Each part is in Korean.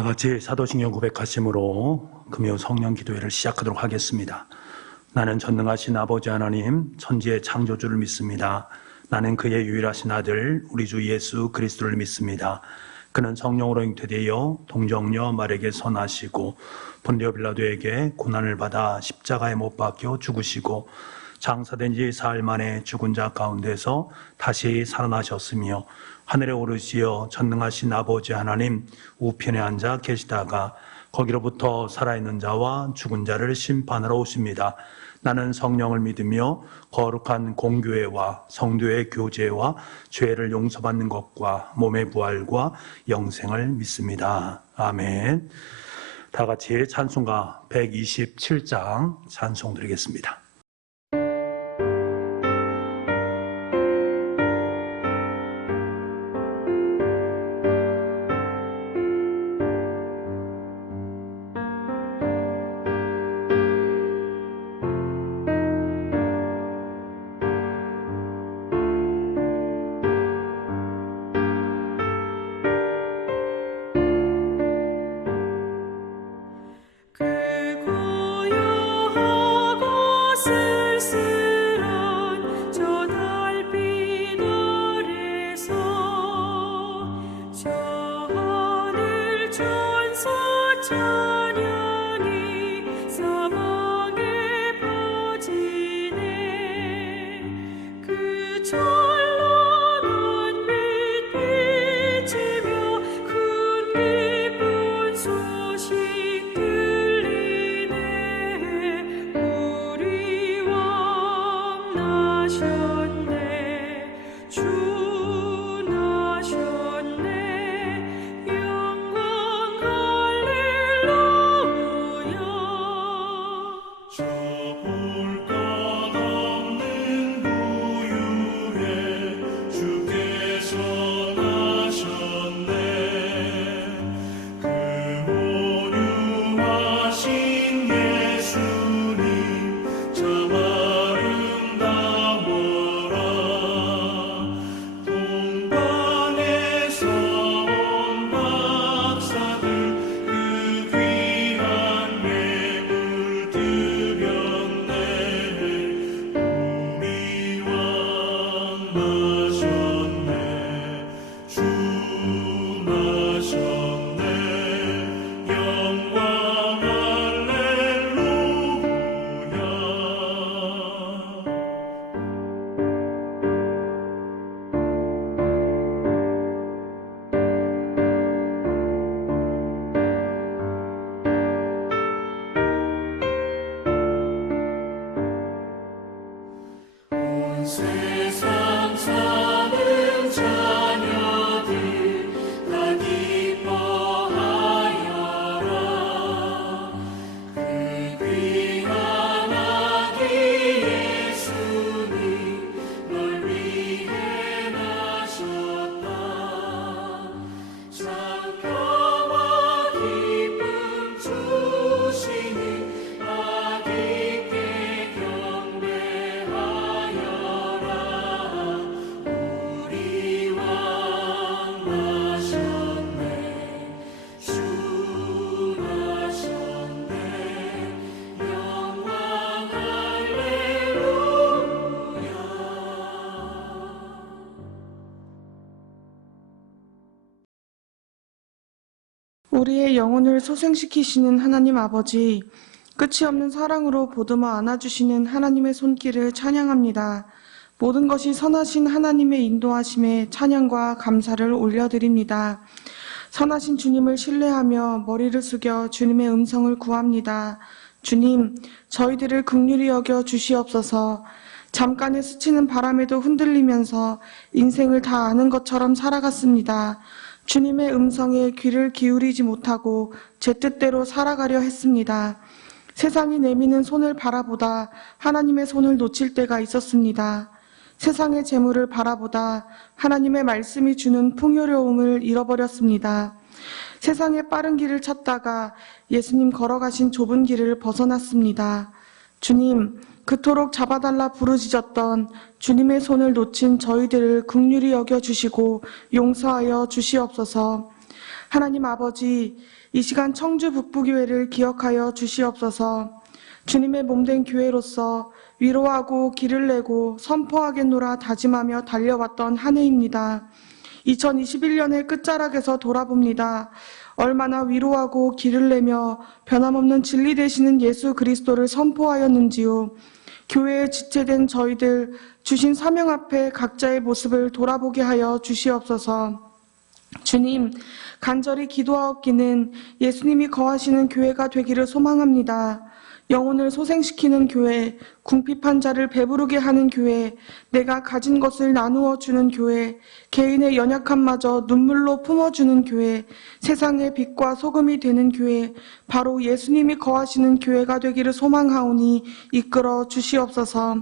다 같이 사도신경 고백하심으로 금요 성령 기도회를 시작하도록 하겠습니다. 나는 전능하신 아버지 하나님, 천지의 창조주를 믿습니다. 나는 그의 유일하신 아들, 우리 주 예수 그리스도를 믿습니다. 그는 성령으로 잉태되어 동정녀 마리아에게 선하시고 본디오 빌라도에게 고난을 받아 십자가에 못 박혀 죽으시고 장사된 지 사흘 만에 죽은 자 가운데서 다시 살아나셨으며 하늘에 오르시어 전능하신 아버지 하나님 우편에 앉아 계시다가 거기로부터 살아있는 자와 죽은 자를 심판하러 오십니다. 나는 성령을 믿으며 거룩한 공교회와 성도의 교제와 죄를 용서받는 것과 몸의 부활과 영생을 믿습니다. 아멘. 다 같이 찬송가 127장 찬송 드리겠습니다. 우리의 영혼을 소생시키시는 하나님 아버지, 끝이 없는 사랑으로 보듬어 안아주시는 하나님의 손길을 찬양합니다. 모든 것이 선하신 하나님의 인도하심에 찬양과 감사를 올려드립니다. 선하신 주님을 신뢰하며 머리를 숙여 주님의 음성을 구합니다. 주님, 저희들을 긍휼히 여겨 주시옵소서. 잠깐의 스치는 바람에도 흔들리면서 인생을 다 아는 것처럼 살아갔습니다. 주님의 음성에 귀를 기울이지 못하고 제 뜻대로 살아가려 했습니다. 세상이 내미는 손을 바라보다 하나님의 손을 놓칠 때가 있었습니다. 세상의 재물을 바라보다 하나님의 말씀이 주는 풍요로움을 잃어버렸습니다. 세상의 빠른 길을 찾다가 예수님 걸어가신 좁은 길을 벗어났습니다. 주님, 그토록 잡아달라 부르짖었던 주님의 손을 놓친 저희들을 긍휼히 여겨주시고 용서하여 주시옵소서. 하나님 아버지, 이 시간 청주 북부교회를 기억하여 주시옵소서. 주님의 몸된 교회로서 위로하고 길을 내고 선포하겠노라 다짐하며 달려왔던 한 해입니다. 2021년의 끝자락에서 돌아봅니다. 얼마나 위로하고 길을 내며 변함없는 진리 되시는 예수 그리스도를 선포하였는지요. 교회에 지체된 저희들 주신 사명 앞에 각자의 모습을 돌아보게 하여 주시옵소서. 주님, 간절히 기도하옵기는 예수님이 거하시는 교회가 되기를 소망합니다. 영혼을 소생시키는 교회, 궁핍한 자를 배부르게 하는 교회, 내가 가진 것을 나누어 주는 교회, 개인의 연약함마저 눈물로 품어주는 교회, 세상의 빛과 소금이 되는 교회, 바로 예수님이 거하시는 교회가 되기를 소망하오니 이끌어 주시옵소서.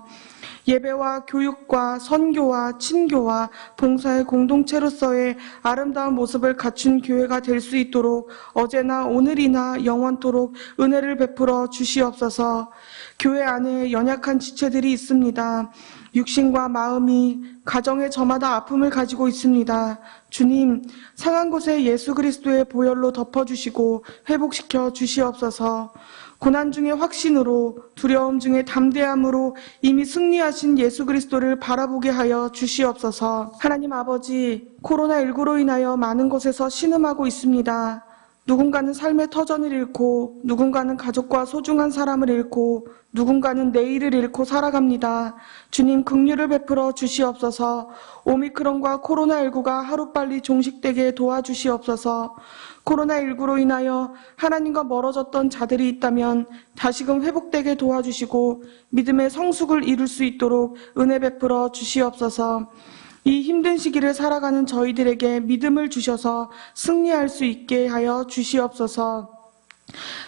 예배와 교육과 선교와 친교와 봉사의 공동체로서의 아름다운 모습을 갖춘 교회가 될 수 있도록 어제나 오늘이나 영원토록 은혜를 베풀어 주시옵소서. 교회 안에 연약한 지체들이 있습니다. 육신과 마음이 가정의 저마다 아픔을 가지고 있습니다. 주님, 상한 곳에 예수 그리스도의 보혈로 덮어주시고 회복시켜 주시옵소서. 고난 중에 확신으로, 두려움 중에 담대함으로 이미 승리하신 예수 그리스도를 바라보게 하여 주시옵소서. 하나님 아버지, 코로나19로 인하여 많은 곳에서 신음하고 있습니다. 누군가는 삶의 터전을 잃고, 누군가는 가족과 소중한 사람을 잃고, 누군가는 내일을 잃고 살아갑니다. 주님, 긍휼을 베풀어 주시옵소서. 오미크론과 코로나19가 하루빨리 종식되게 도와주시옵소서. 코로나19로 인하여 하나님과 멀어졌던 자들이 있다면 다시금 회복되게 도와주시고 믿음의 성숙을 이룰 수 있도록 은혜 베풀어 주시옵소서. 이 힘든 시기를 살아가는 저희들에게 믿음을 주셔서 승리할 수 있게 하여 주시옵소서.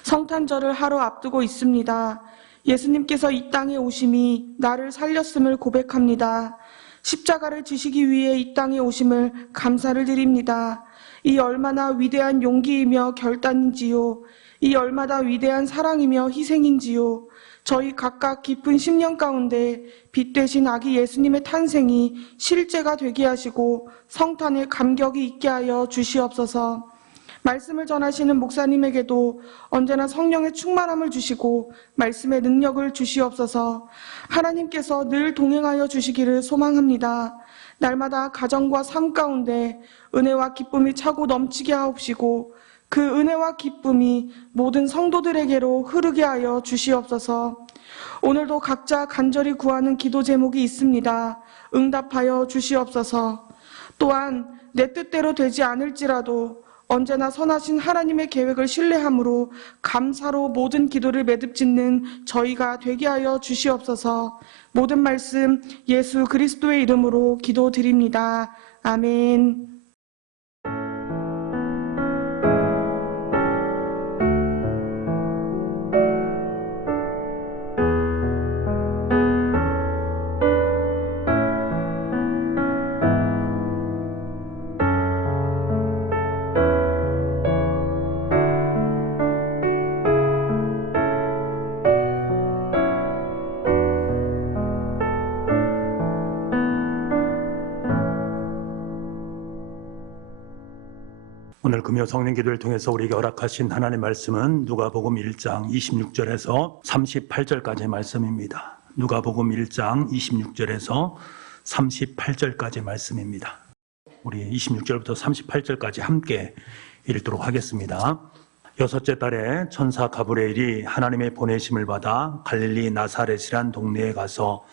성탄절을 하루 앞두고 있습니다. 예수님께서 이 땅에 오심이 나를 살렸음을 고백합니다. 십자가를 지시기 위해 이 땅에 오심을 감사를 드립니다. 이 얼마나 위대한 용기이며 결단인지요. 이 얼마나 위대한 사랑이며 희생인지요. 저희 각각 깊은 심령 가운데 빛 되신 아기 예수님의 탄생이 실제가 되게 하시고 성탄의 감격이 있게 하여 주시옵소서. 말씀을 전하시는 목사님에게도 언제나 성령의 충만함을 주시고 말씀의 능력을 주시옵소서. 하나님께서 늘 동행하여 주시기를 소망합니다. 날마다 가정과 삶 가운데 은혜와 기쁨이 차고 넘치게 하옵시고 그 은혜와 기쁨이 모든 성도들에게로 흐르게 하여 주시옵소서. 오늘도 각자 간절히 구하는 기도 제목이 있습니다. 응답하여 주시옵소서. 또한 내 뜻대로 되지 않을지라도 언제나 선하신 하나님의 계획을 신뢰함으로 감사로 모든 기도를 매듭짓는 저희가 되게 하여 주시옵소서. 모든 말씀 예수 그리스도의 이름으로 기도드립니다. 아멘. 오늘 금요 성령 기도를 통해서 우리에게 허락하신 하나님의 말씀은 누가복음 1장 26절에서 38절까지의 말씀입니다. 누가복음 1장 26절에서 38절까지의 말씀입니다. 우리 26절부터 38절까지 함께 읽도록 하겠습니다. 여섯째 달에 천사 가브리엘이 하나님의 보내심을 받아 갈릴리 나사렛이란 동네에 가서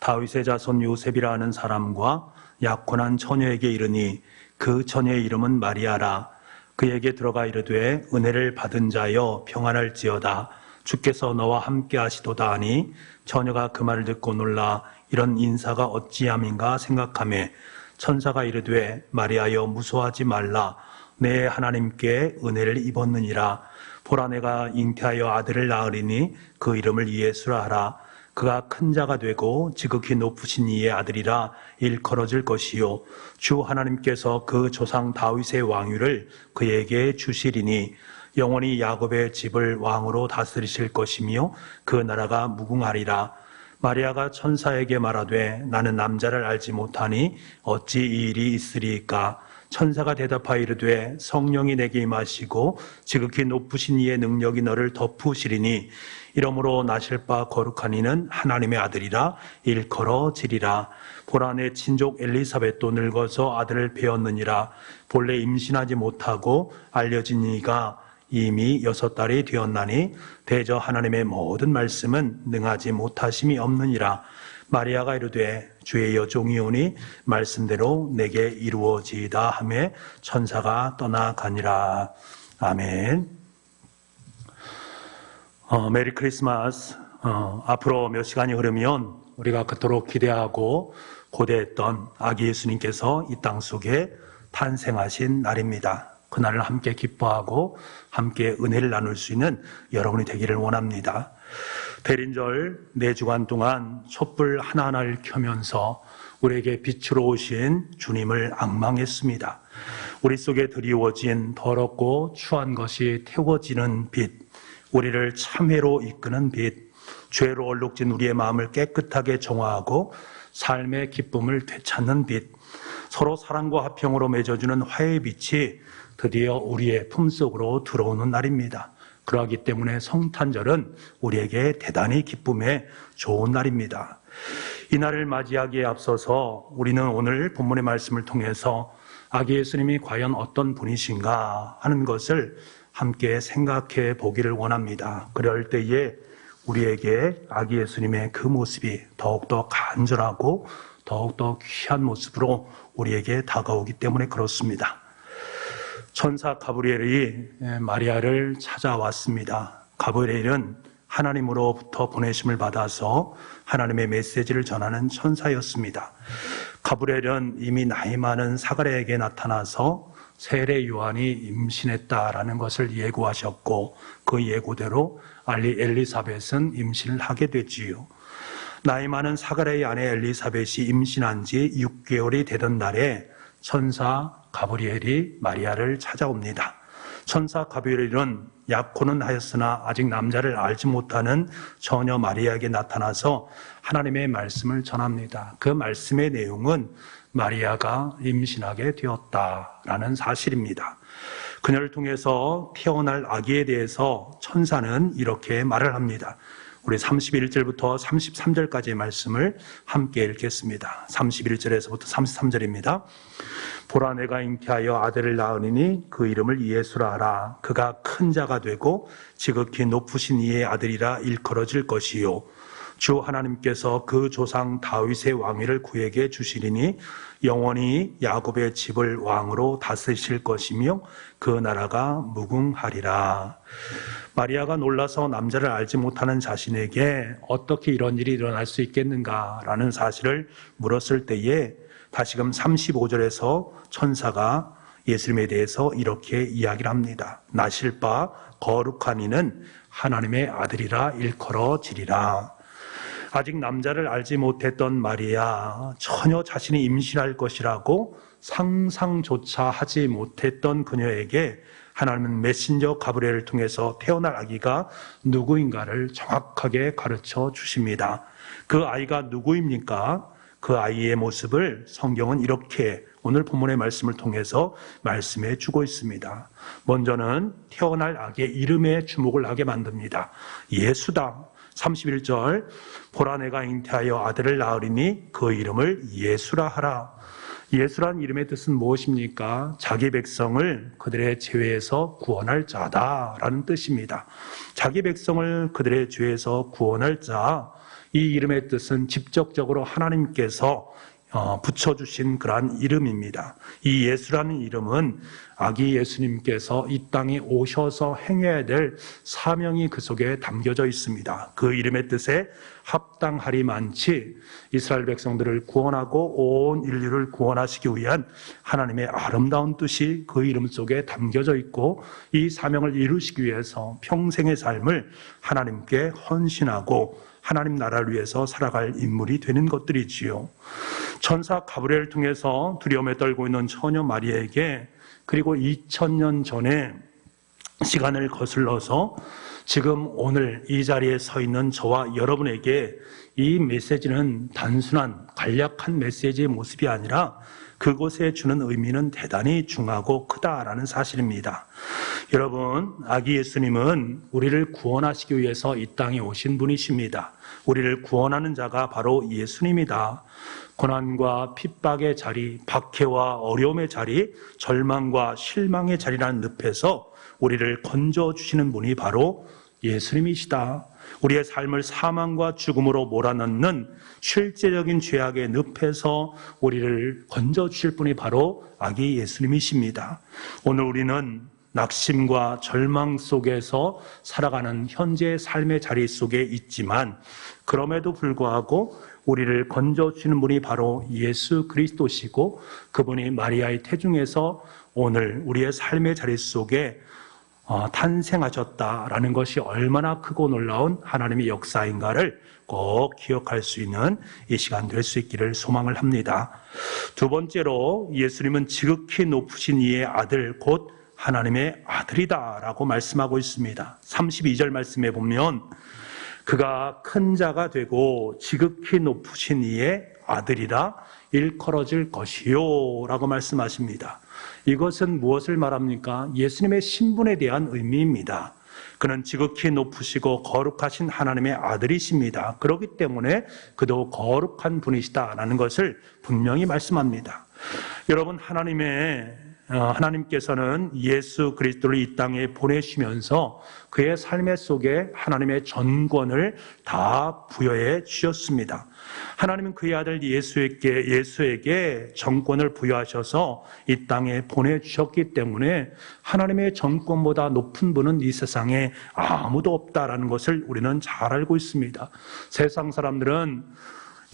다윗의 자손 요셉이라 하는 사람과 약혼한 처녀에게 이르니 그 처녀의 이름은 마리아라. 그에게 들어가 이르되 은혜를 받은 자여 평안할지어다. 주께서 너와 함께 하시도다 하니 처녀가 그 말을 듣고 놀라 이런 인사가 어찌함인가 생각하며 천사가 이르되 마리아여 무서워하지 말라. 내 하나님께 은혜를 입었느니라. 보라 내가 잉태하여 아들을 낳으리니 그 이름을 예수라 하라. 그가 큰 자가 되고 지극히 높으신 이의 아들이라 일컬어질 것이요 주 하나님께서 그 조상 다윗의 왕위를 그에게 주시리니 영원히 야곱의 집을 왕으로 다스리실 것이며 그 나라가 무궁하리라. 마리아가 천사에게 말하되 나는 남자를 알지 못하니 어찌 이 일이 있으리이까. 천사가 대답하여 이르되 성령이 내게 임하시고 지극히 높으신 이의 능력이 너를 덮으시리니 이러므로 나실 바 거룩한 이는 하나님의 아들이라 일컬어지리라. 보라 내 친족 엘리사벳도 늙어서 아들을 배었느니라. 본래 임신하지 못하고 알려진 이가 이미 6달이 되었나니 대저 하나님의 모든 말씀은 능하지 못하심이 없느니라. 마리아가 이르되 주의 여종이 오니 말씀대로 내게 이루어지이다 하며 천사가 떠나가니라. 아멘. 메리 크리스마스. 앞으로 몇 시간이 흐르면 우리가 그토록 기대하고 고대했던 아기 예수님께서 이 땅 속에 탄생하신 날입니다. 그날을 함께 기뻐하고 함께 은혜를 나눌 수 있는 여러분이 되기를 원합니다. 대린절 4주간 동안 촛불 하나하나를 켜면서 우리에게 빛으로 오신 주님을 앙망했습니다. 우리 속에 드리워진 더럽고 추한 것이 태워지는 빛, 우리를 참회로 이끄는 빛, 죄로 얼룩진 우리의 마음을 깨끗하게 정화하고 삶의 기쁨을 되찾는 빛, 서로 사랑과 화평으로 맺어주는 화해의 빛이 드디어 우리의 품속으로 들어오는 날입니다. 그러하기 때문에 성탄절은 우리에게 대단히 기쁨의 좋은 날입니다. 이 날을 맞이하기에 앞서서 우리는 오늘 본문의 말씀을 통해서 아기 예수님이 과연 어떤 분이신가 하는 것을 함께 생각해 보기를 원합니다. 그럴 때에 우리에게 아기 예수님의 그 모습이 더욱더 간절하고 더욱더 귀한 모습으로 우리에게 다가오기 때문에 그렇습니다. 천사 가브리엘이 마리아를 찾아왔습니다. 가브리엘은 하나님으로부터 보내심을 받아서 하나님의 메시지를 전하는 천사였습니다. 가브리엘은 이미 나이 많은 사가랴에게 나타나서 세례 요한이 임신했다라는 것을 예고하셨고 그 예고대로 엘리사벳은 임신을 하게 되지요. 나이 많은 사가랴의 아내 엘리사벳이 임신한 지 6개월이 되던 날에 천사 가브리엘이 마리아를 찾아옵니다. 천사 가브리엘은 약혼은 하였으나 아직 남자를 알지 못하는 처녀 마리아에게 나타나서 하나님의 말씀을 전합니다. 그 말씀의 내용은 마리아가 임신하게 되었다라는 사실입니다. 그녀를 통해서 태어날 아기에 대해서 천사는 이렇게 말을 합니다. 우리 31절부터 33절까지의 말씀을 함께 읽겠습니다. 31절에서부터 33절입니다. 보라 내가 잉태하여 아들을 낳으니 그 이름을 예수라 하라. 그가 큰 자가 되고 지극히 높으신 이의 아들이라 일컬어질 것이요. 주 하나님께서 그 조상 다윗의 왕위를 그에게 주시리니 영원히 야곱의 집을 왕으로 다스리실 것이며 그 나라가 무궁하리라. 마리아가 놀라서 남자를 알지 못하는 자신에게 어떻게 이런 일이 일어날 수 있겠는가라는 사실을 물었을 때에 다시금 35절에서 천사가 예수님에 대해서 이렇게 이야기를 합니다. 나실 바 거룩한 이는 하나님의 아들이라 일컬어지리라. 아직 남자를 알지 못했던 마리아, 전혀 자신이 임신할 것이라고 상상조차 하지 못했던 그녀에게 하나님은 메신저 가브리엘을 통해서 태어날 아기가 누구인가를 정확하게 가르쳐 주십니다. 그 아이가 누구입니까? 그 아이의 모습을 성경은 이렇게 오늘 본문의 말씀을 통해서 말씀해 주고 있습니다. 먼저는 태어날 아기의 이름에 주목을 하게 만듭니다. 예수다. 31절 보라 내가 잉태하여 아들을 낳으리니 그 이름을 예수라 하라. 예수란 이름의 뜻은 무엇입니까? 자기 백성을 그들의 죄에서 구원할 자다라는 뜻입니다. 자기 백성을 그들의 죄에서 구원할 자, 이 이름의 뜻은 직접적으로 하나님께서 붙여주신 그러한 이름입니다. 이 예수라는 이름은 아기 예수님께서 이 땅에 오셔서 행해야 될 사명이 그 속에 담겨져 있습니다. 그 이름의 뜻에 합당하리만치 이스라엘 백성들을 구원하고 온 인류를 구원하시기 위한 하나님의 아름다운 뜻이 그 이름 속에 담겨져 있고 이 사명을 이루시기 위해서 평생의 삶을 하나님께 헌신하고 하나님 나라를 위해서 살아갈 인물이 되는 것들이지요. 천사 가브리엘을 통해서 두려움에 떨고 있는 처녀 마리아에게 그리고 2000년 전에 시간을 거슬러서 지금 오늘 이 자리에 서 있는 저와 여러분에게 이 메시지는 단순한 간략한 메시지의 모습이 아니라 그곳에 주는 의미는 대단히 중하고 크다라는 사실입니다. 여러분, 아기 예수님은 우리를 구원하시기 위해서 이 땅에 오신 분이십니다. 우리를 구원하는 자가 바로 예수님이다. 고난과 핍박의 자리, 박해와 어려움의 자리, 절망과 실망의 자리라는 늪에서 우리를 건져주시는 분이 바로 예수님이시다. 우리의 삶을 사망과 죽음으로 몰아넣는 실제적인 죄악의 늪에서 우리를 건져주실 분이 바로 아기 예수님이십니다. 오늘 우리는 낙심과 절망 속에서 살아가는 현재의 삶의 자리 속에 있지만 그럼에도 불구하고 우리를 건져주시는 분이 바로 예수 그리스도시고 그분이 마리아의 태중에서 오늘 우리의 삶의 자리 속에 탄생하셨다라는 것이 얼마나 크고 놀라운 하나님의 역사인가를 꼭 기억할 수 있는 이 시간 될 수 있기를 소망을 합니다. 두 번째로 예수님은 지극히 높으신 이의 아들 곧 하나님의 아들이다라고 말씀하고 있습니다. 32절 말씀에 보면 그가 큰 자가 되고 지극히 높으신 이의 아들이라 일컬어질 것이요 라고 말씀하십니다. 이것은 무엇을 말합니까? 예수님의 신분에 대한 의미입니다. 그는 지극히 높으시고 거룩하신 하나님의 아들이십니다. 그렇기 때문에 그도 거룩한 분이시다라는 것을 분명히 말씀합니다. 여러분, 하나님께서는 예수 그리스도를 이 땅에 보내시면서 그의 삶의 속에 하나님의 전권을 다 부여해 주셨습니다. 하나님은 그의 아들 예수에게 정권을 부여하셔서 이 땅에 보내주셨기 때문에 하나님의 정권보다 높은 분은 이 세상에 아무도 없다라는 것을 우리는 잘 알고 있습니다. 세상 사람들은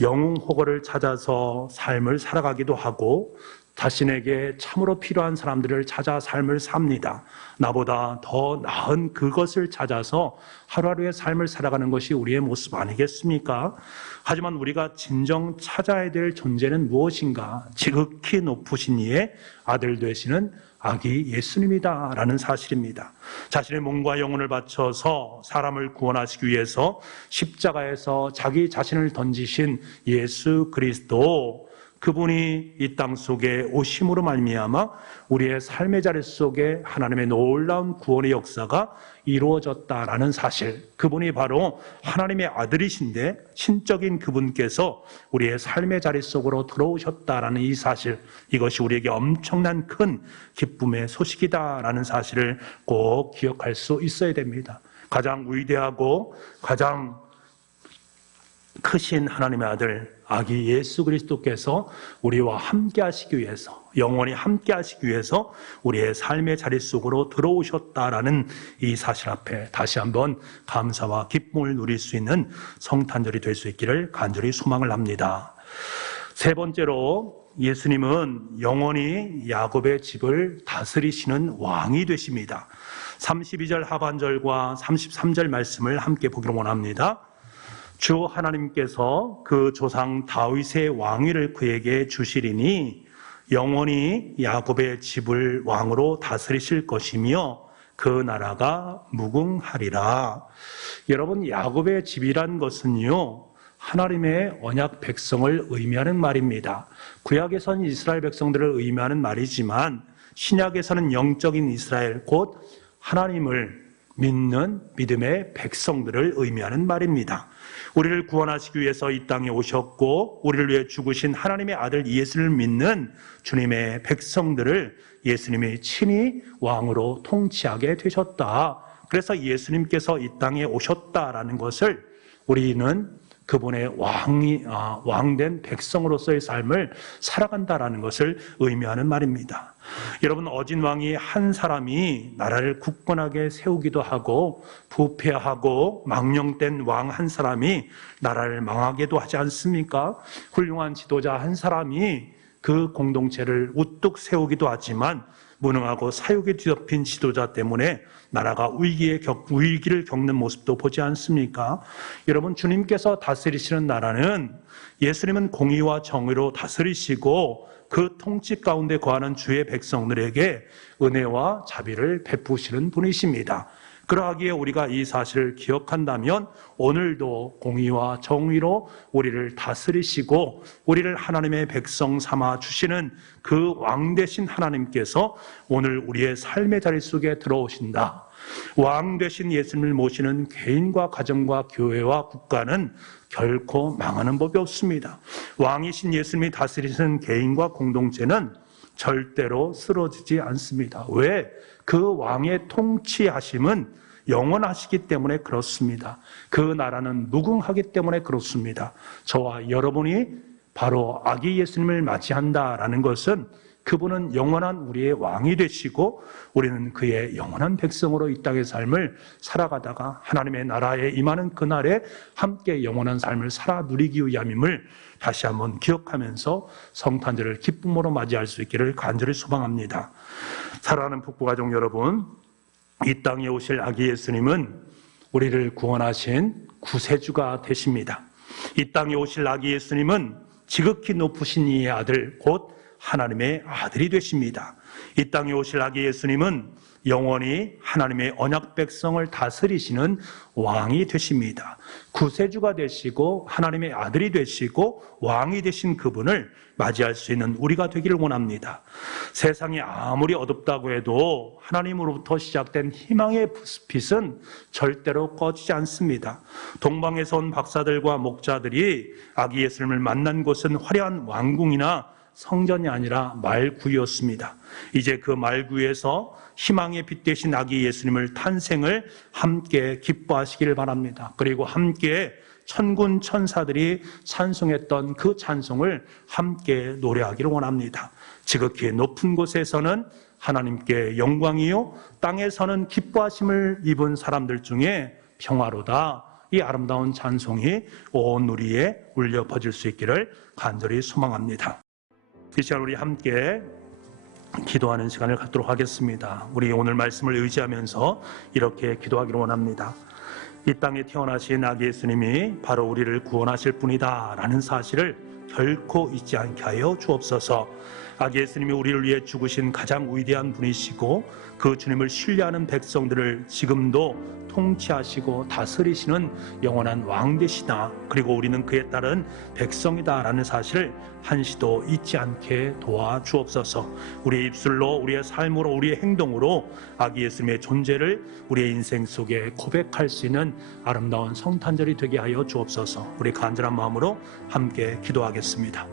영웅호거를 찾아서 삶을 살아가기도 하고 자신에게 참으로 필요한 사람들을 찾아 삶을 삽니다. 나보다 더 나은 그것을 찾아서 하루하루의 삶을 살아가는 것이 우리의 모습 아니겠습니까? 하지만 우리가 진정 찾아야 될 존재는 무엇인가? 지극히 높으신 이의 아들 되시는 아기 예수님이다라는 사실입니다. 자신의 몸과 영혼을 바쳐서 사람을 구원하시기 위해서 십자가에서 자기 자신을 던지신 예수 그리스도, 그분이 이 땅 속에 오심으로 말미암아 우리의 삶의 자리 속에 하나님의 놀라운 구원의 역사가 이루어졌다라는 사실, 그분이 바로 하나님의 아들이신데 신적인 그분께서 우리의 삶의 자리 속으로 들어오셨다라는 이 사실, 이것이 우리에게 엄청난 큰 기쁨의 소식이다라는 사실을 꼭 기억할 수 있어야 됩니다. 가장 위대하고 가장 크신 하나님의 아들 아기 예수 그리스도께서 우리와 함께 하시기 위해서, 영원히 함께 하시기 위해서 우리의 삶의 자리 속으로 들어오셨다라는 이 사실 앞에 다시 한번 감사와 기쁨을 누릴 수 있는 성탄절이 될 수 있기를 간절히 소망을 합니다. 세 번째로 예수님은 영원히 야곱의 집을 다스리시는 왕이 되십니다. 32절 하반절과 33절 말씀을 함께 보기로 원합니다. 주 하나님께서 그 조상 다윗의 왕위를 그에게 주시리니 영원히 야곱의 집을 왕으로 다스리실 것이며 그 나라가 무궁하리라. 여러분, 야곱의 집이란 것은요, 하나님의 언약 백성을 의미하는 말입니다. 구약에서는 이스라엘 백성들을 의미하는 말이지만 신약에서는 영적인 이스라엘, 곧 하나님을 믿는 믿음의 백성들을 의미하는 말입니다. 우리를 구원하시기 위해서 이 땅에 오셨고 우리를 위해 죽으신 하나님의 아들 예수를 믿는 주님의 백성들을 예수님이 친히 왕으로 통치하게 되셨다. 그래서 예수님께서 이 땅에 오셨다라는 것을 우리는 그분의 왕된 백성으로서의 삶을 살아간다라는 것을 의미하는 말입니다. 여러분, 어진 왕이 한 사람이 나라를 굳건하게 세우기도 하고 부패하고 망령된 왕 한 사람이 나라를 망하게도 하지 않습니까? 훌륭한 지도자 한 사람이 그 공동체를 우뚝 세우기도 하지만 무능하고 사욕에 뒤덮인 지도자 때문에 나라가 위기를 겪는 모습도 보지 않습니까? 여러분, 주님께서 다스리시는 나라는 예수님은 공의와 정의로 다스리시고 그 통치 가운데 거하는 주의 백성들에게 은혜와 자비를 베푸시는 분이십니다. 그러하기에 우리가 이 사실을 기억한다면 오늘도 공의와 정의로 우리를 다스리시고 우리를 하나님의 백성 삼아 주시는 그 왕 되신 하나님께서 오늘 우리의 삶의 자리 속에 들어오신다. 왕 되신 예수님을 모시는 개인과 가정과 교회와 국가는 결코 망하는 법이 없습니다. 왕이신 예수님이 다스리시는 개인과 공동체는 절대로 쓰러지지 않습니다. 왜? 그 왕의 통치하심은 영원하시기 때문에 그렇습니다. 그 나라는 무궁하기 때문에 그렇습니다. 저와 여러분이 바로 아기 예수님을 맞이한다라는 것은 그분은 영원한 우리의 왕이 되시고 우리는 그의 영원한 백성으로 이 땅의 삶을 살아가다가 하나님의 나라에 임하는 그날에 함께 영원한 삶을 살아 누리기 위함임을 다시 한번 기억하면서 성탄절을 기쁨으로 맞이할 수 있기를 간절히 소망합니다. 사랑하는 북부가족 여러분, 이 땅에 오실 아기 예수님은 우리를 구원하신 구세주가 되십니다. 이 땅에 오실 아기 예수님은 지극히 높으신 이의 아들 곧 하나님의 아들이 되십니다. 이 땅에 오실 아기 예수님은 영원히 하나님의 언약 백성을 다스리시는 왕이 되십니다. 구세주가 되시고 하나님의 아들이 되시고 왕이 되신 그분을 맞이할 수 있는 우리가 되기를 원합니다. 세상이 아무리 어둡다고 해도 하나님으로부터 시작된 희망의 빛은 절대로 꺼지지 않습니다. 동방에서 온 박사들과 목자들이 아기 예수님을 만난 곳은 화려한 왕궁이나 성전이 아니라 말구였습니다. 이제 그 말구에서 희망의 빛 되신 아기 예수님을 탄생을 함께 기뻐하시기를 바랍니다. 그리고 함께 천군 천사들이 찬송했던 그 찬송을 함께 노래하기를 원합니다. 지극히 높은 곳에서는 하나님께 영광이요 땅에서는 기뻐하심을 입은 사람들 중에 평화로다. 이 아름다운 찬송이 온 누리에 울려 퍼질 수 있기를 간절히 소망합니다. 이 시간 우리 함께 기도하는 시간을 갖도록 하겠습니다. 우리 오늘 말씀을 의지하면서 이렇게 기도하기를 원합니다. 이 땅에 태어나신 아기 예수님이 바로 우리를 구원하실 분이다 라는 사실을 결코 잊지 않게 하여 주옵소서. 아기 예수님이 우리를 위해 죽으신 가장 위대한 분이시고 그 주님을 신뢰하는 백성들을 지금도 통치하시고 다스리시는 영원한 왕 되시다. 그리고 우리는 그에 따른 백성이다 라는 사실을 한시도 잊지 않게 도와주옵소서. 우리의 입술로 우리의 삶으로 우리의 행동으로 아기 예수님의 존재를 우리의 인생 속에 고백할 수 있는 아름다운 성탄절이 되게 하여 주옵소서. 우리 간절한 마음으로 함께 기도하겠습니다.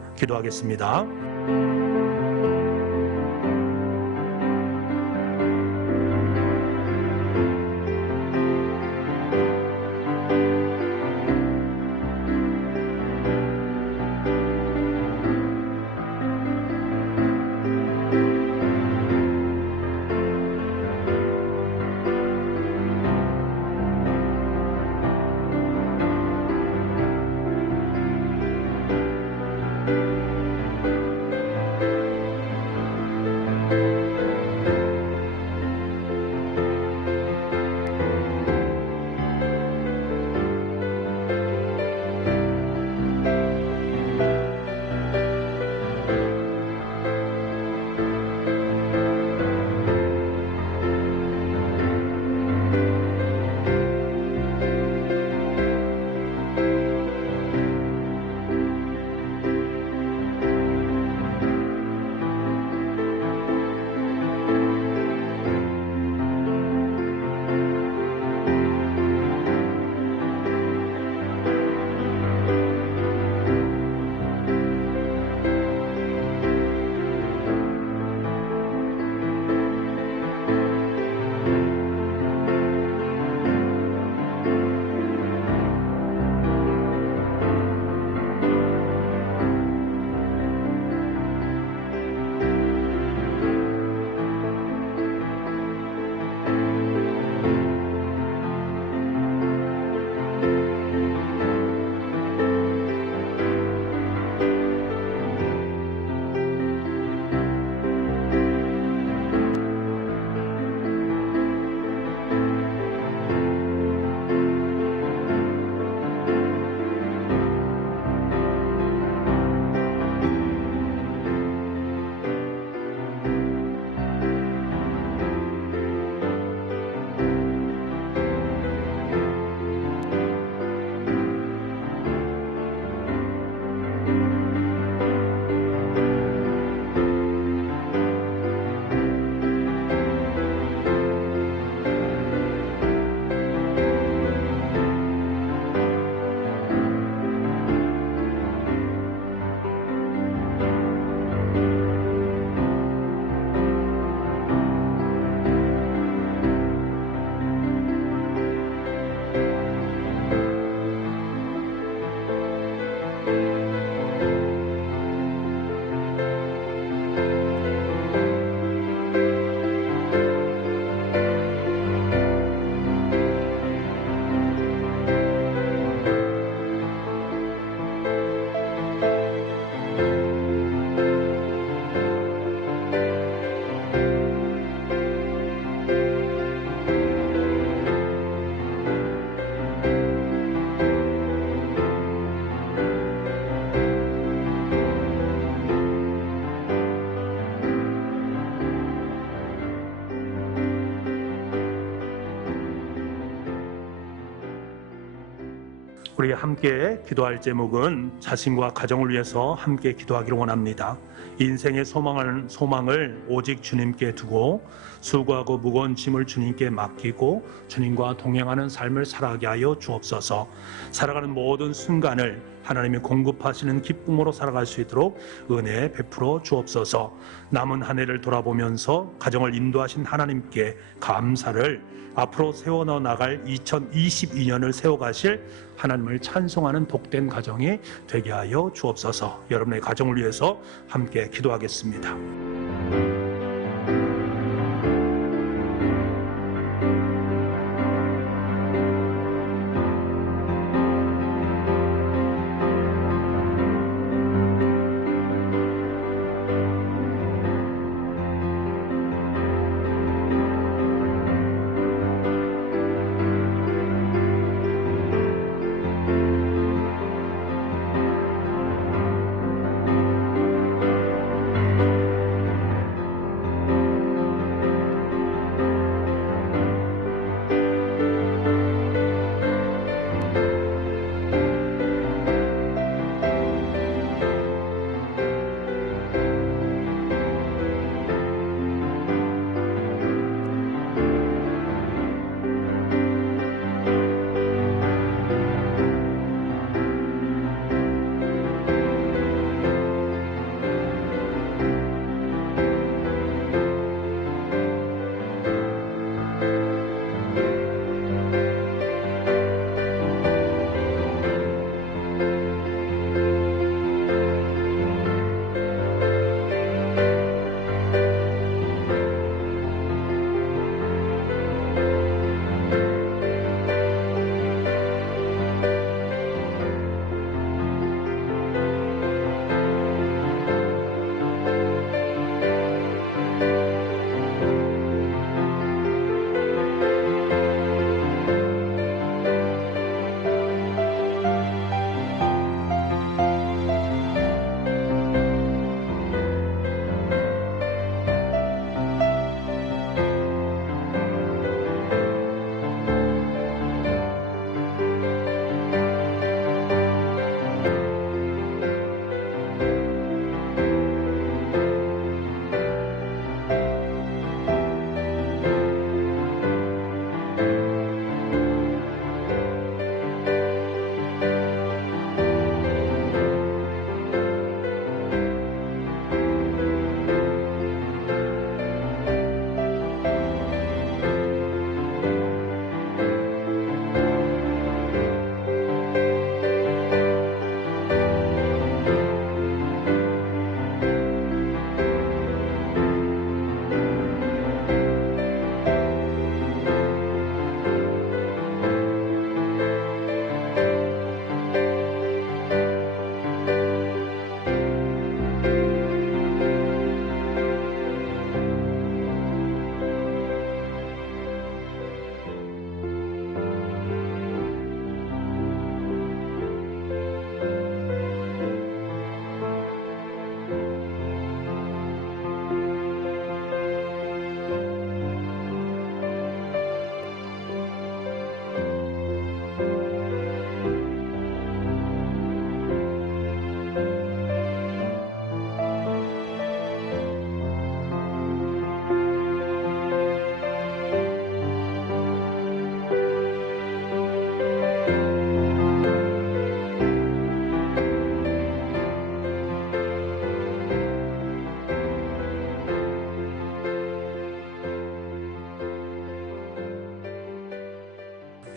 우리 함께 기도할 제목은 자신과 가정을 위해서 함께 기도하기를 원합니다. 인생의 소망을 오직 주님께 두고 수고하고 무거운 짐을 주님께 맡기고 주님과 동행하는 삶을 살아가게 하여 주옵소서. 살아가는 모든 순간을 하나님이 공급하시는 기쁨으로 살아갈 수 있도록 은혜 베풀어 주옵소서. 남은 한 해를 돌아보면서 가정을 인도하신 하나님께 감사를, 앞으로 세워나가 나갈 2022년을 세워가실 하나님을 찬송하는 복된 가정이 되게 하여 주옵소서. 여러분의 가정을 위해서 함께 기도하겠습니다.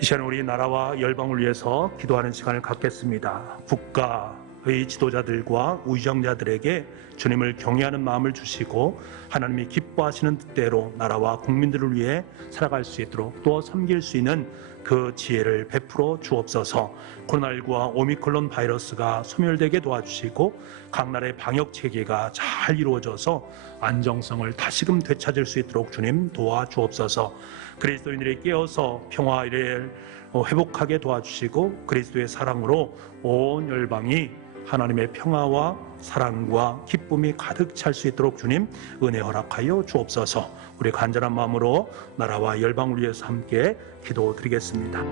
이 시간 우리 나라와 열방을 위해서 기도하는 시간을 갖겠습니다. 국가의 지도자들과 우정자들에게 주님을 경외하는 마음을 주시고 하나님이 기뻐하시는 뜻대로 나라와 국민들을 위해 살아갈 수 있도록 또 섬길 수 있는 그 지혜를 베풀어 주옵소서. 코로나19와 오미크론 바이러스가 소멸되게 도와주시고 각 나라의 방역 체계가 잘 이루어져서 안정성을 다시금 되찾을 수 있도록 주님 도와주옵소서. 그리스도인들이 깨어서 평화를 회복하게 도와주시고 그리스도의 사랑으로 온 열방이 하나님의 평화와 사랑과 기쁨이 가득 찰 수 있도록 주님 은혜 허락하여 주옵소서. 우리 간절한 마음으로 나라와 열방을 위해서 함께 기도드리겠습니다.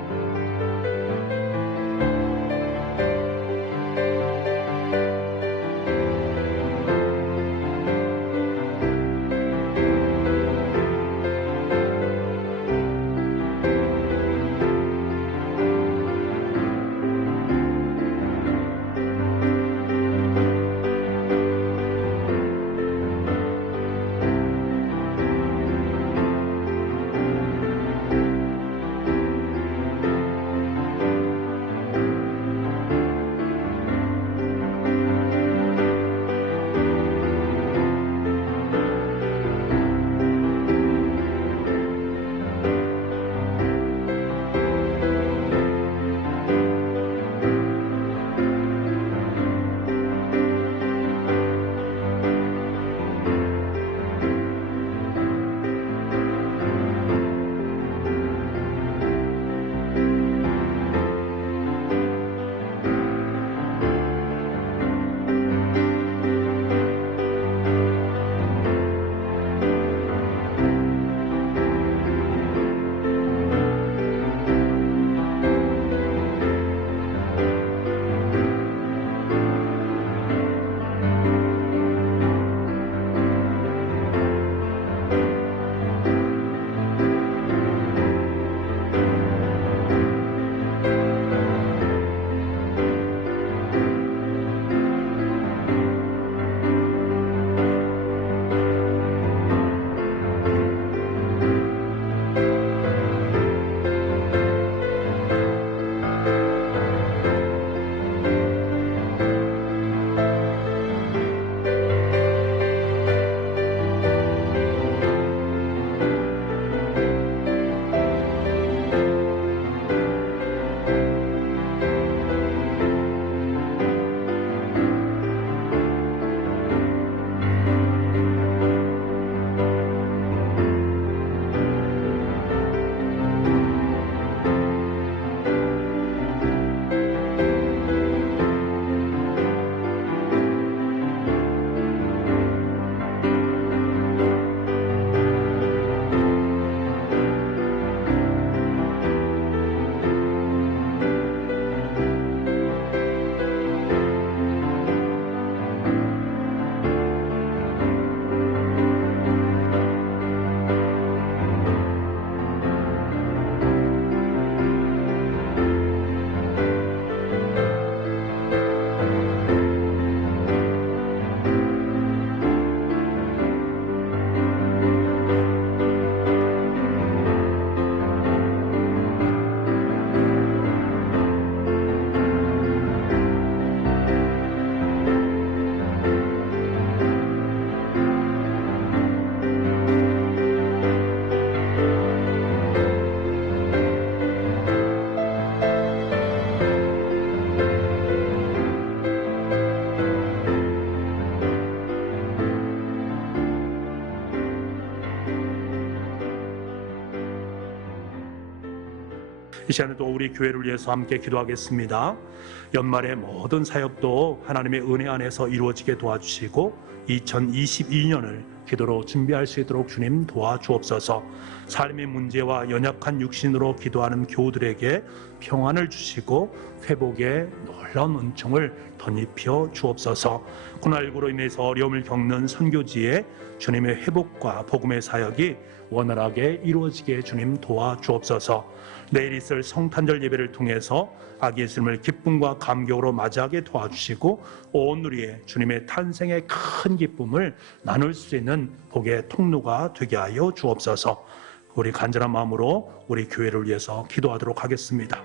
이 시간에도 우리 교회를 위해서 함께 기도하겠습니다. 연말의 모든 사역도 하나님의 은혜 안에서 이루어지게 도와주시고 2022년을 기도로 준비할 수 있도록 주님 도와주옵소서. 삶의 문제와 연약한 육신으로 기도하는 교우들에게 평안을 주시고 회복의 놀라운 은총을 덧입혀 주옵소서. 코로나19로 인해서 어려움을 겪는 선교지에 주님의 회복과 복음의 사역이 원활하게 이루어지게 주님 도와주옵소서. 내일 있을 성탄절 예배를 통해서 아기 예수님을 기쁨과 감격으로 맞이하게 도와주시고 온 누리에 주님의 탄생의 큰 기쁨을 나눌 수 있는 복의 통로가 되게 하여 주옵소서. 우리 간절한 마음으로 우리 교회를 위해서 기도하도록 하겠습니다.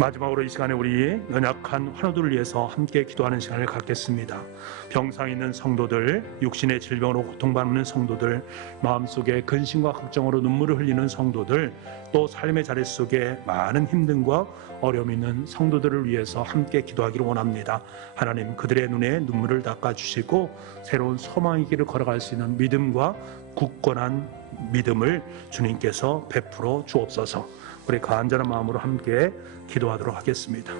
마지막으로 이 시간에 우리 연약한 환우들을 위해서 함께 기도하는 시간을 갖겠습니다. 병상에 있는 성도들, 육신의 질병으로 고통받는 성도들, 마음속에 근심과 걱정으로 눈물을 흘리는 성도들, 또 삶의 자리 속에 많은 힘듦과 어려움이 있는 성도들을 위해서 함께 기도하기를 원합니다. 하나님, 그들의 눈에 눈물을 닦아주시고 새로운 소망의 길을 걸어갈 수 있는 믿음과 굳건한 믿음을 주님께서 베풀어 주옵소서. 우리 간절한 마음으로 함께 기도하도록 하겠습니다.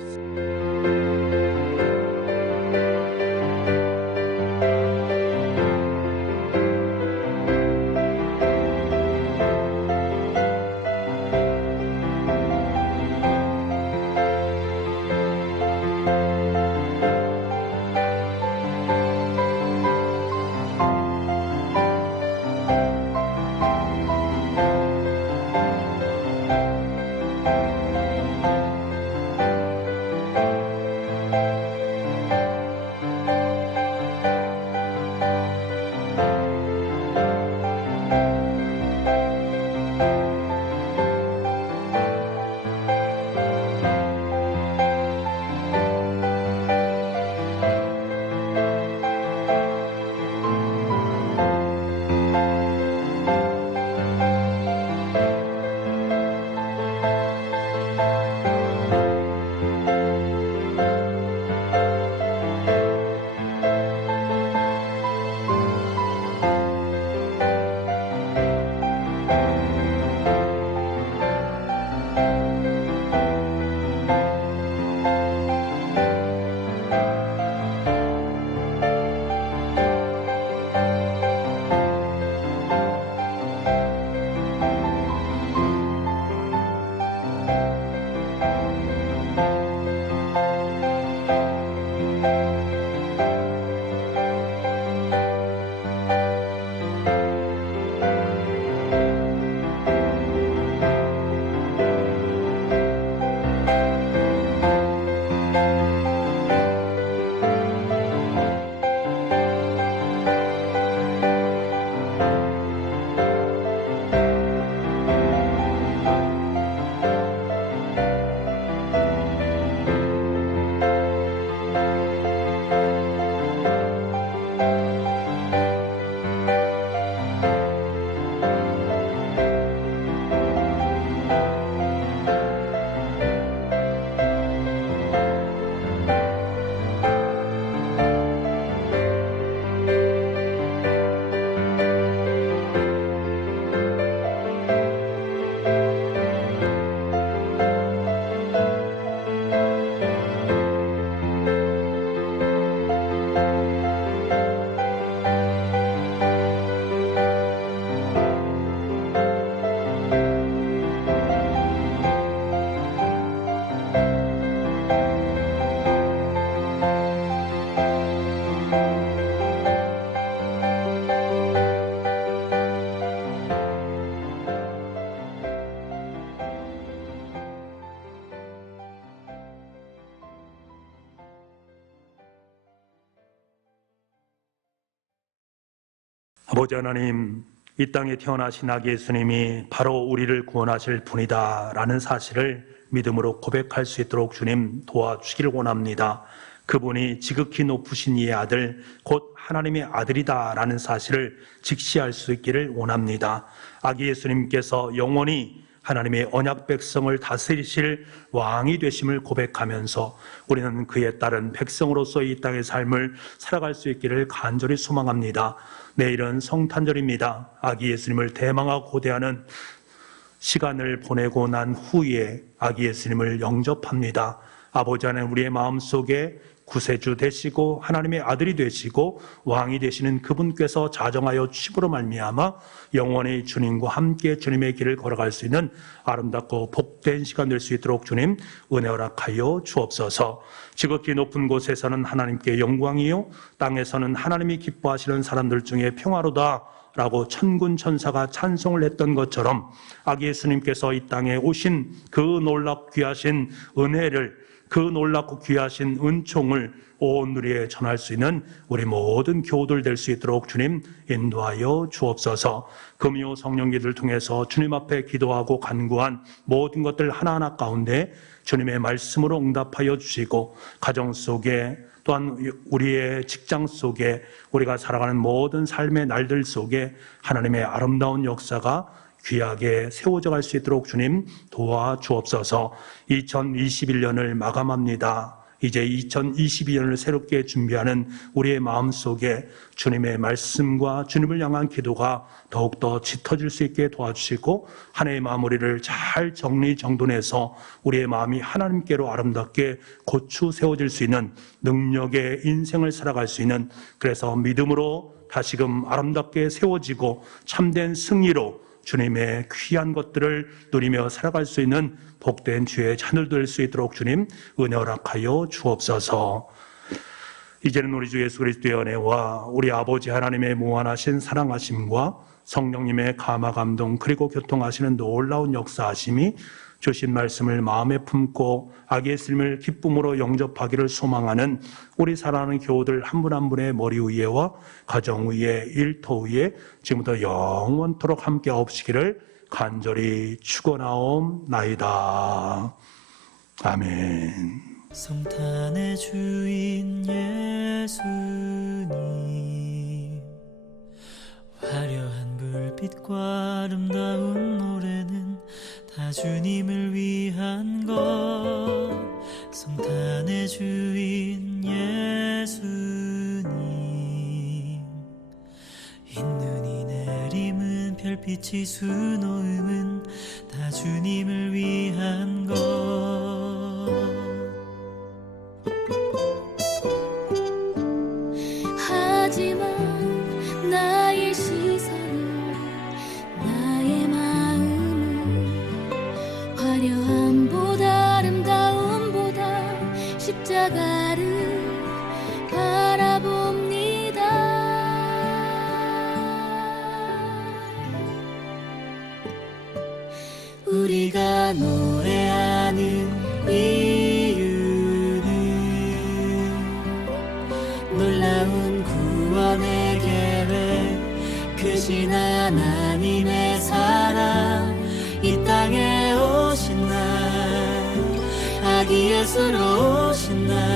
아버지 하나님, 이 땅에 태어나신 아기 예수님이 바로 우리를 구원하실 분이다 라는 사실을 믿음으로 고백할 수 있도록 주님 도와주시기를 원합니다. 그분이 지극히 높으신 이의 아들, 곧 하나님의 아들이다 라는 사실을 직시할 수 있기를 원합니다. 아기 예수님께서 영원히 하나님의 언약 백성을 다스리실 왕이 되심을 고백하면서 우리는 그에 따른 백성으로서 이 땅의 삶을 살아갈 수 있기를 간절히 소망합니다. 내일은 성탄절입니다. 아기 예수님을 대망하고 고대하는 시간을 보내고 난 후에 아기 예수님을 영접합니다. 아버지 하나님, 우리의 마음속에 구세주 되시고 하나님의 아들이 되시고 왕이 되시는 그분께서 자정하여 주심으로 말미암아 영원히 주님과 함께 주님의 길을 걸어갈 수 있는 아름답고 복된 시간 될 수 있도록 주님 은혜 허락하여 주옵소서. 지극히 높은 곳에서는 하나님께 영광이요 땅에서는 하나님이 기뻐하시는 사람들 중에 평화로다 라고 천군 천사가 찬송을 했던 것처럼 아기 예수님께서 이 땅에 오신 그 놀랍고 귀하신 은혜를, 그 놀랍고 귀하신 은총을 온 누리에 전할 수 있는 우리 모든 교우들 될 수 있도록 주님 인도하여 주옵소서. 금요 성령기도를 통해서 주님 앞에 기도하고 간구한 모든 것들 하나하나 가운데 주님의 말씀으로 응답하여 주시고, 가정 속에 또한 우리의 직장 속에, 우리가 살아가는 모든 삶의 날들 속에 하나님의 아름다운 역사가 귀하게 세워져 갈 수 있도록 주님 도와주옵소서. 2021년을 마감합니다. 이제 2022년을 새롭게 준비하는 우리의 마음속에 주님의 말씀과 주님을 향한 기도가 더욱더 짙어질 수 있게 도와주시고, 한 해의 마무리를 잘 정리정돈해서 우리의 마음이 하나님께로 아름답게 고추 세워질 수 있는 능력의 인생을 살아갈 수 있는, 그래서 믿음으로 다시금 아름답게 세워지고 참된 승리로 주님의 귀한 것들을 누리며 살아갈 수 있는 복된 주의 자녀들 될 수 있도록 주님 은혜 허락하여 주옵소서. 이제는 우리 주 예수 그리스도의 은혜와 우리 아버지 하나님의 무한하신 사랑하심과 성령님의 감화 감동 그리고 교통하시는 놀라운 역사하심이 주신 말씀을 마음에 품고 아기 예수님을 기쁨으로 영접하기를 소망하는 우리 사랑하는 교우들 한 분 한 분의 머리 위에와 가정 위에 일터 위에 지금부터 영원토록 함께 없으시기를 간절히 축원하옵나이다. 아멘. 성탄의 주인 예수님, 화려한 불빛과 아름다운 노래는 다 주님을 위한 것. 성탄의 주인 예수님, 흰눈이 내림은 별빛이 수놓음은 다 주님을 위한 것. 하지만 나의 시선은, 나의 마음은 화려함보다 아름다움보다 십자가를 바라봅니다. 우리가 노래하는 이유는 놀라운 구원의 계획, 크신 하나님의 사랑, 이 땅에 오신 날, 아기 예수로 오신 날,